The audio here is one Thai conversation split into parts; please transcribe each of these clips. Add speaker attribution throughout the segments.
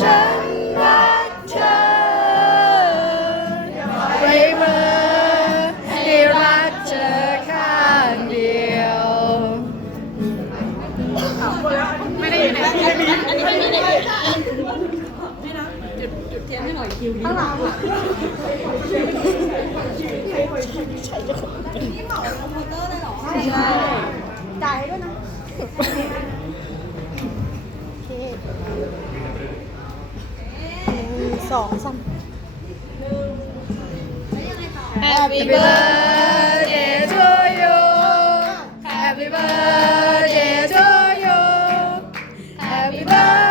Speaker 1: ฉันรักเธออย่าไมื่อให้รักเธอข้างเดียว
Speaker 2: ไม่ได้อยู่ในไม่มีอันนี้ไม่
Speaker 1: ได้ไม่ได้จเทียนให้หน่คิวข้างหลังอะนี่หมาคอม
Speaker 2: พิเตอร์เลยหรอ ใช่จ่ายด้วยนะ โอเค สองสาม Happy birthday to you Happy
Speaker 1: birthday to you Happy birthday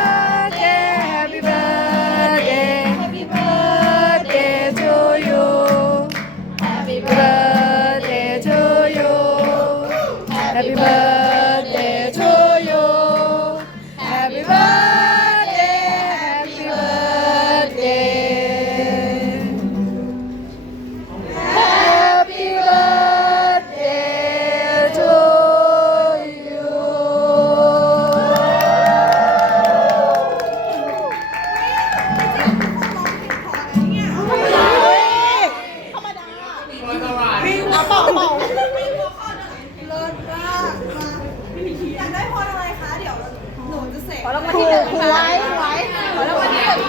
Speaker 1: อรางวัลที่หนึ่ง
Speaker 2: ค่ะไว้ไว้
Speaker 1: ขอรางวัลที่หนึ่ง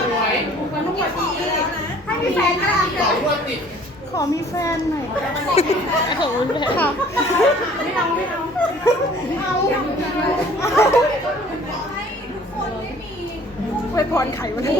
Speaker 2: ให้มีแฟนนะขอมีแฟนหน่อยขอมีแฟนค่ะ ไม่เอาไม่เอาเอาไว้พรไข่วันนี้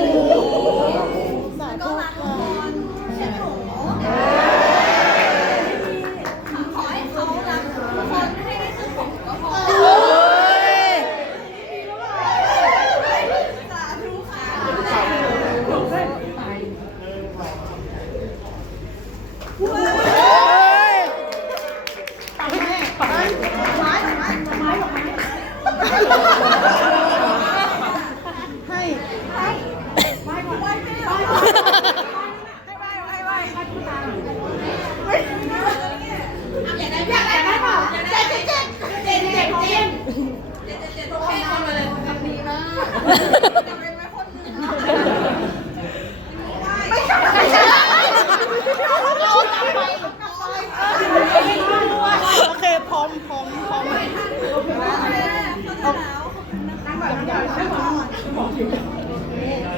Speaker 2: ให้ให้
Speaker 1: ไหว้ก่อ
Speaker 2: นไหว้ไม่ไหว้ให้ไหว้ให้ไหว้เฮ้ยอยากได้อยากได้ไหมเปล่าเจ็ดเจ็ดเจ็ดเจ็ดเจ็ดเจ็ดเจ็ดโอเคคนมาเลยแบบนี้มาก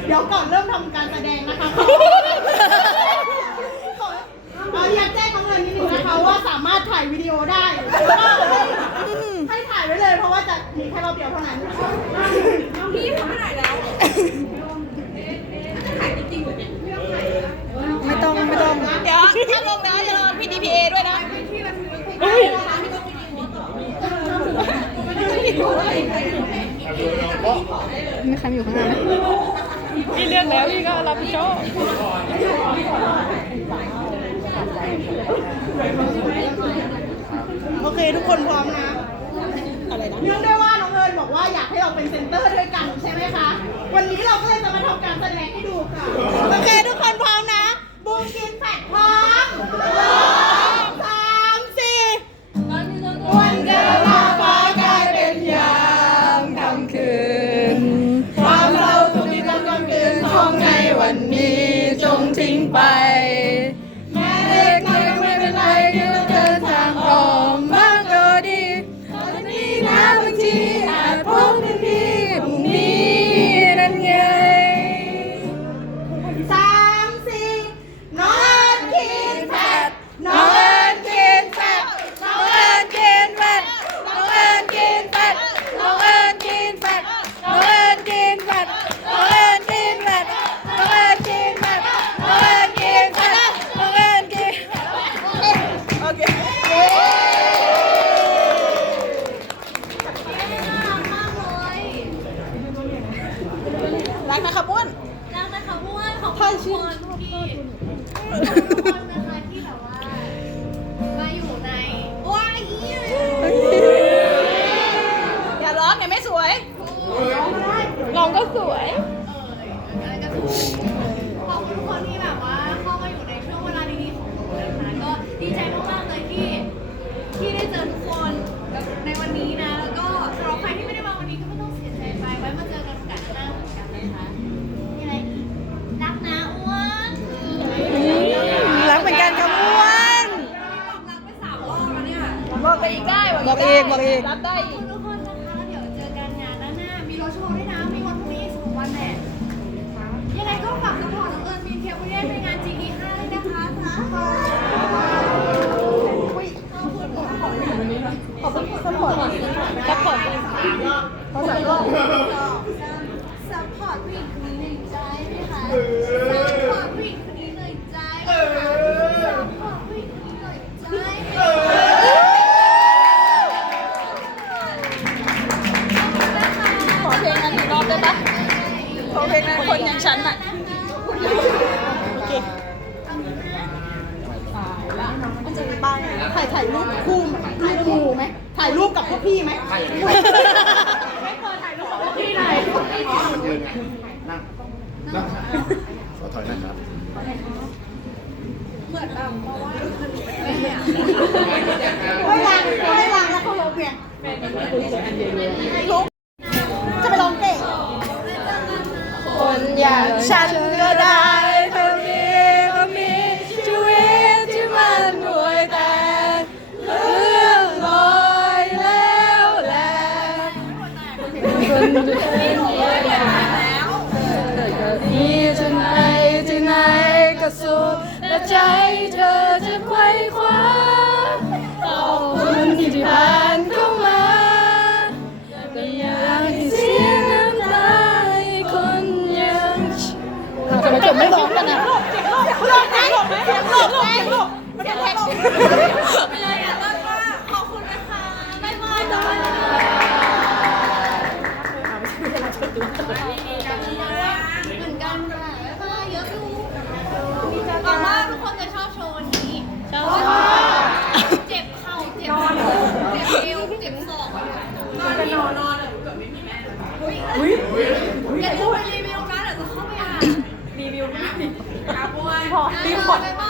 Speaker 2: เดี๋ยวก่อนเริ่มทำการแสดงนะคะขอเอาอยากแจ้งน้องเลยนิดนึงนะคะว่าสามารถถ่ายวิดีโอได้แล้วก็ให้ถ่ายไว้เลย เพราะว่าจะมีแค่รอบเดียวเท่านั้น
Speaker 3: พี่ทำไม่ไหนแล้ว
Speaker 1: ไม่ต้องไม่ต้อง
Speaker 3: เดี๋ยวถ้าลงนะจะรอ PDPA ด้วยนะ
Speaker 1: มีใครอยู่ข้างหน้าไหม
Speaker 3: พี่เลือกแล้วพี่ก็รับผิดชอบ
Speaker 2: โอเคทุกคนพร้อมนะ อะไรนะเนื่องด้วยว่าน้องเอิญบอกว่าอยากให้เราเป็นเซนเตอร์ด้วยกันใช่ไหมคะ วันนี้เราก็เลยจะมาทำการแสดงให้ดูค่ะ โอเคทุกคนพร้อมนะ บูมกินแฟดพร้อม รับได้
Speaker 3: ขอบคุณทุกคนนะคะเดี๋ยวเจอกันงานหน้าหน้า มีรถโชว์ด้วยนะ มีวันพรุ่งนี้สองวันแน่ยังไงก็ฝากสปอร์ตน้องเอิญมีเทียบได้ในงาน GE5 ด้วยนะคะสาธุ
Speaker 2: ขอบคุณสปอร์ตสปอร์ตภาษาโล
Speaker 3: จะมี
Speaker 2: บ้างถ่ายถ่ายรูปคู่ไหมถ่ายคู่ไหมถ่ายรูปกับพวกพี่ไหมไม่เคยถ่ายรูปกับพวกพี่ไหน
Speaker 4: มันยืนไงนั่งนั่งขอถอยนะครับ
Speaker 2: ไม่วางไม่วางแล้วเขาลงเนี่ยลุก
Speaker 1: นี่จะไหนที่ไหนก็สุดและใจเธอจะไขว้คว้าขอบคุณที่ผ่านเข้ามาก็อยากให้เสียน้ำตาให้คนอย่างฉัน ทำไมจบไม่ร้องกันอะ
Speaker 3: อย่าลืมไปรีวิวนะเดี๋